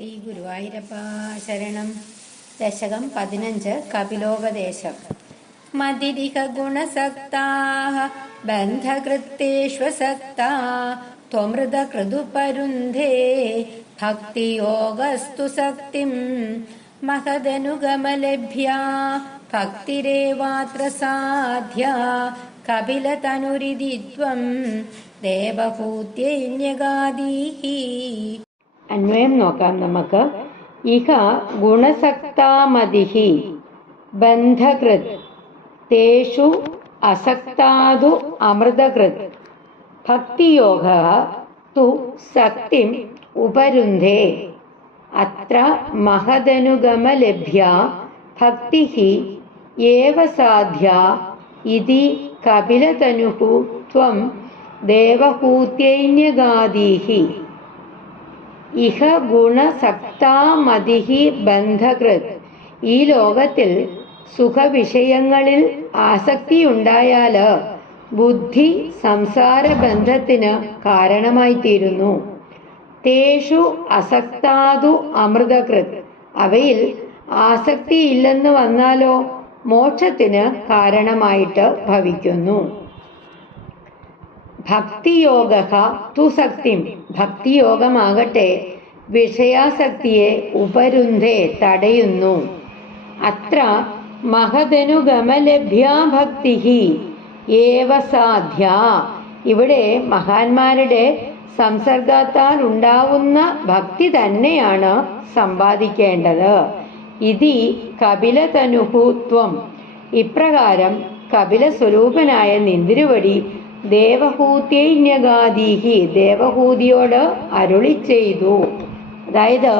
ശ്രീ ഗുരുവായൂരപ്പ ശരണം. ദശകം 15 കപിലോപദേശം. മതിരിഹ ഗുണസക്താഃ ബന്ധകൃത്തേഷ്വസക്താ ത്വമൃതകൃതുപരുന്ധേ ഭക്തിയോഗസ്തു സക്തിം മഹദനുഗമലഭ്യാ ഭക്തിരേവാത്ര സാധ്യാ കപിലതനുരിതി ത്വം ദേവഹൂത്യൈന്യഗാദീഃ. അന്വയം നോക്കാം നമുക്ക്. ഇഹ ഗുണസക്താമതിഃ ബന്ധകൃത് തേഷു അസക്താദു അമൃതകൃത് ഭക്തിയോഗഃ തു സക്തിം ഉപരുന്ധേ അത്ര മഹദനുഗമലഭ്യാ ഭക്തിഃ ഏവ സാധ്യാ ഇതി കപിലതനുഃ ത്വം ദേവഹൂത്യൈന്യഗാദീഃ. ഇഹ ഗുണസക്താമതിഃ ബന്ധകൃത്. ഈ ലോകത്തിൽ സുഖവിഷയങ്ങളിൽ ആസക്തിയുണ്ടായാല് ബുദ്ധി സംസാരബന്ധത്തിന് കാരണമായിത്തീരുന്നു. തേഷു അസക്താദു അമൃതകൃത്. അവയിൽ ആസക്തിയില്ലെന്ന് വന്നാലോ മോക്ഷത്തിന് കാരണമായിട്ട് ഭവിക്കുന്നു. ഭക്തിയോഗഃ തു സക്തിം. ഭക്തിയോഗമാകട്ടെ വിഷയാസക്തിയെ ഉപരുന്ധേ തടയുന്നു. അത്ര മഹദനുഗമലഭ്യാ ഭക്തിഃ ഏവ സാധ്യാ. ഇവിടെ മഹാന്മാരുടെ സംസർഗത്താൽ ഉണ്ടാവുന്ന ഭക്തി തന്നെയാണ് സമ്പാദിക്കേണ്ടത്. ഇതി കപിലതനുഃ ത്വം. ഇപ്രകാരം കപിലസ്വരൂപനായ നിന്തിരുവടി ദേവഹൂത്യൈന്യഗാദീഃ ദേവഹൂതിയോട് അരുളി ചെയ്തു. അതായത്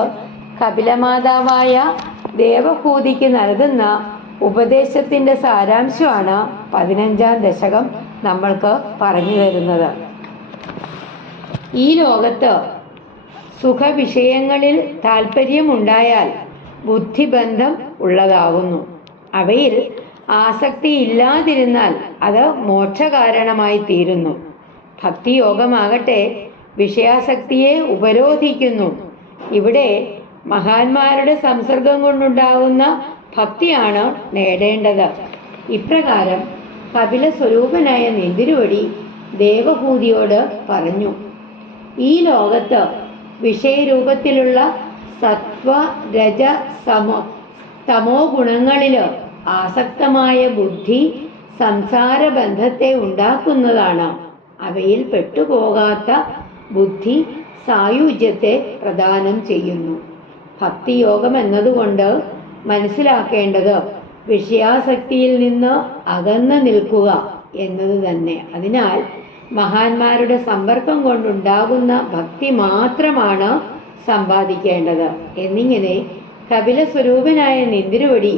കപിലമാതാവായ ദേവഹൂതിക്ക് നൽകുന്ന ഉപദേശത്തിന്റെ സാരാംശമാണ് 15-ാം ദശകം നമ്മൾക്ക് പറഞ്ഞു തരുന്നത്. ഈ ലോകത്ത് സുഖവിഷയങ്ങളിൽ താല്പര്യമുണ്ടായാൽ ബുദ്ധിബന്ധം ഉള്ളതാകുന്നു. അവയിൽ ആസക്തി ഇല്ലാതിരുന്നാൽ അത് മോക്ഷകാരണമായി തീരുന്നു. ഭക്തിയോഗമാകട്ടെ വിഷയാസക്തിയെ ഉപരോധിക്കുന്നു. ഇവിടെ മഹാന്മാരുടെ സംസർഗം കൊണ്ടുണ്ടാകുന്ന ഭക്തിയാണ് നേടേണ്ടത്. ഇപ്രകാരം കപിലസ്വരൂപനായ നിന്തിരുവടി ദേവഹൂതിയോട് പറഞ്ഞു. ഈ ലോകത്ത് വിഷയരൂപത്തിലുള്ള സത്വ രജ തമോ ഗുണങ്ങളില് ആസക്തമായ ബുദ്ധി സംസാരബന്ധത്തെ ഉണ്ടാക്കുന്നതാണ്. അവയിൽ പെട്ടുപോകാത്ത ബുദ്ധി സായുജ്യത്തെ പ്രദാനം ചെയ്യുന്നു. ഭക്തിയോഗം എന്നതുകൊണ്ട് മനസ്സിലാക്കേണ്ടത് വിഷയാസക്തിയിൽ നിന്ന് അകന്നു നിൽക്കുക എന്നത് തന്നെ. അതിനാൽ മഹാന്മാരുടെ സമ്പർക്കം കൊണ്ടുണ്ടാകുന്ന ഭക്തി മാത്രമാണ് സമ്പാദിക്കേണ്ടത് എന്നിങ്ങനെ കപിലസ്വരൂപനായ നിന്തിരുവടി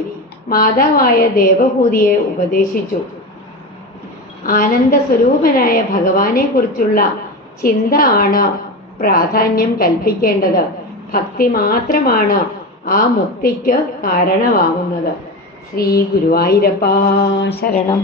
മാതാവായ ദേവഹൂതിയെ ഉപദേശിച്ചു. ആനന്ദസ്വരൂപനായ ഭഗവാനെ കുറിച്ചുള്ള ചിന്ത ആണ് പ്രാധാന്യം കൽപ്പിക്കേണ്ടത്. ഭക്തി മാത്രമാണ് ആ മുക്തിക്ക് കാരണമാകുന്നത്. ശ്രീ ഗുരുവായൂരപ്പ ശരണം.